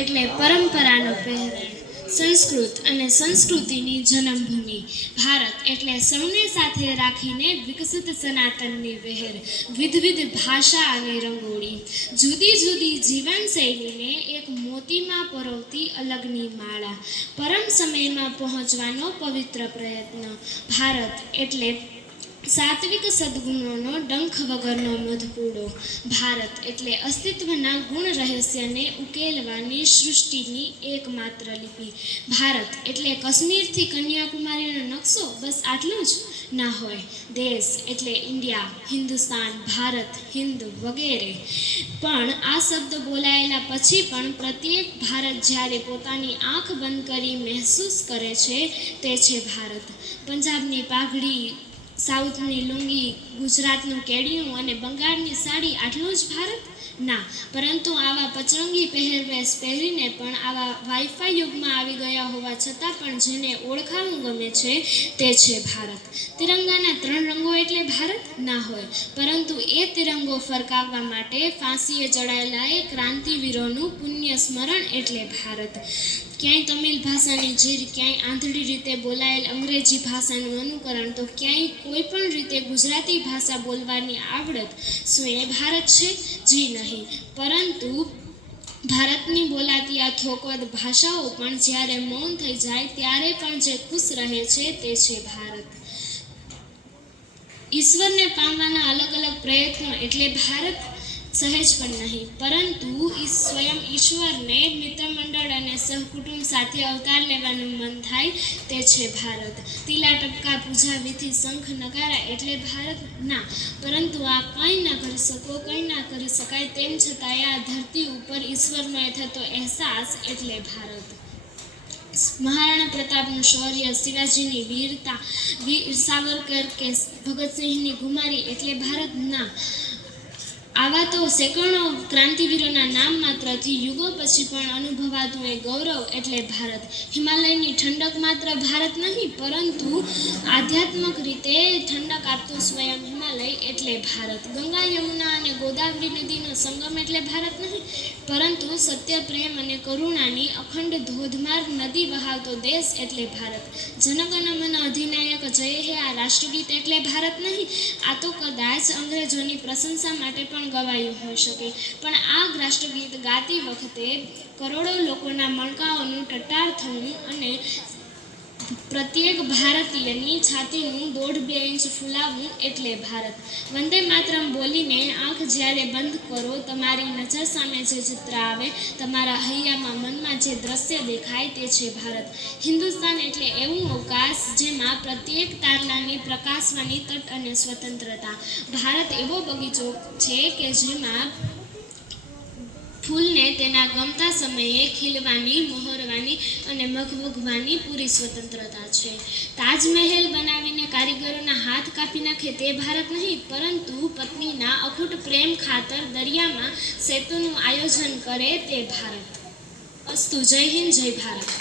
એટલે પરંપરાનો પહેરણ સંસ્કૃત અને સંસ્કૃતિની જન્મભૂમિ. ભારત એટલે સૌને સાથે રાખીને વિકસિત સનાતનની વહેર, વિધવિધ ભાષા અને રંગોળી. જુદી જુદી જીવનશૈલીને એક મોતીમાં પરોવતી અલગની માળા. પરમ સમયમાં પહોંચવાનો પવિત્ર પ્રયત્ન. ભારત એટલે સાત્વિક સદ્ગુણોનો ડંખ વગરનો મધપૂડો. ભારત એટલે અસ્તિત્વના ગુણ રહસ્યને ઉકેલવાની સૃષ્ટિની એકમાત્ર લિપિ. ભારત એટલે કાશ્મીરથી કન્યાકુમારીનો નકશો, બસ આટલું જ? ના હોય. દેશ એટલે ઇન્ડિયા, હિન્દુસ્તાન, ભારત, હિન્દ વગેરે. પણ આ શબ્દ બોલાયેલા પછી પણ પ્રત્યેક ભારત જ્યારે પોતાની આંખ બંધ કરી મહેસૂસ કરે છે, તે છે ભારત. પંજાબની પાઘડી સાઉથની લુંગી ગુજરાતનું કેડિયું અને બંગાળની સાડી આટલું જ ભારત ના, પરંતુ આવા પચરંગી પહેરવેશ પહેરીને પણ આવા વાઈફાઈ યુગમાં આવી ગયા હોવા છતાં પણ જેને ઓળખાવું ગમે છે તે છે ભારત. તિરંગાના ત્રણ રંગો એટલે ભારત? ના હોય. પરંતુ એ તિરંગો ફરકાવવા માટે ફાંસીએ ચડાયેલા એ ક્રાંતિવીરોનું પુણ્ય સ્મરણ એટલે ભારત. ક્યાંય તમિલ ભાષાની જીર, ક્યાંય આંધળી રીતે બોલાયેલ અંગ્રેજી ભાષાનું અનુકરણ, તો ક્યાંય કોઈ પણ રીતે ગુજરાતી ભાષા બોલવાની આવડત, શું એ ભારત છે? જી નહીં. પરંતુ ભારતની બોલાતી આ થોકવદ ભાષાઓ પણ જ્યારે મૌન થઈ જાય, ત્યારે પણ જે ખુશ રહે છે તે છે ભારત. ઈશ્વરને પામવાના અલગ અલગ પ્રયત્નો એટલે ભારત સહેજ પણ નહીં. પરંતુ સ્વયં ઈશ્વરને, મિત્રમંડળ અને સહકુટુંબ સાથે અવતાર લેવાનું મન થાય તે છે ભારત. તિલા ટપકા પૂજા વિધિ શંખ નગારા એટલે ભારત ના. પરંતુ આ કંઈ ના કરી શકો, કંઈ ના કરી શકાય તેમ છતાંય આ ધરતી ઉપર ઈશ્વરનો એ થતો અહેસાસ એટલે ભારત. મહારાણા પ્રતાપનું શૌર્ય, શિવાજીની વીરતા વીર સાવરકર કે ભગતસિંહની ગુમારી એટલે ભારત ના. આવા તો સેંકડો ક્રાંતિવીરોના નામ માત્રથી યુગો પછી પણ અનુભવાતું એ ગૌરવ એટલે ભારત. હિમાલયની ઠંડક માત્ર ભારત નહીં, પરંતુ આધ્યાત્મક રીતે ઠંડક આપતું સ્વયં હિમાલય એટલે ભારત. ગંગા, યમુના અને ગોદાવરી નદીનો સંગમ એટલે ભારત નહીં, પરંતુ સત્ય, પ્રેમ અને કરુણાની અખંડ ધોધમાર નદી વહાવતો દેશ એટલે ભારત. જનગણમન અધિનાયક જય હે આ રાષ્ટ્રગીત એટલે ભારત નહીં. આ તો કદાચ અંગ્રેજોની પ્રશંસા માટે પણ ગવાયું હોઈ શકે. પણ આ રાષ્ટ્રગીત ગાતી વખતે કરોડો લોકોના મણકાઓનું ટટાર થવું અને પ્રત્યેક ભારતીયની છાતીનું દોઢ બે ઇંચ ફૂલાવવું એટલે ભારત. વંદે માતરમ બોલીને આંખ જ્યારે બંધ કરો, તમારી નજર સામે જે ચિત્ર આવે, તમારા હૈયામાં મનમાં જે દ્રશ્ય દેખાય તે છે ભારત. હિન્દુસ્તાન એટલે એવું અવકાશ જેમાં પ્રત્યેક તારલાની પ્રકાશવાની તટ અને સ્વતંત્રતા. ભારત એવો બગીચો છે કે જેમાં તેના ગમતા સમયે ખીલવાની, મહોરવાની અને મગમગવાની પૂરી સ્વતંત્રતા છે. તાજમહેલ બનાવીને કારીગરોના હાથ કાપી નાખે તે ભારત નહીં, પરંતુ પત્નીના અખૂટ પ્રેમ ખાતર દરિયામાં સેતુનું આયોજન કરે તે ભારત. અસ્તુ. જય હિન્દ, જય ભારત.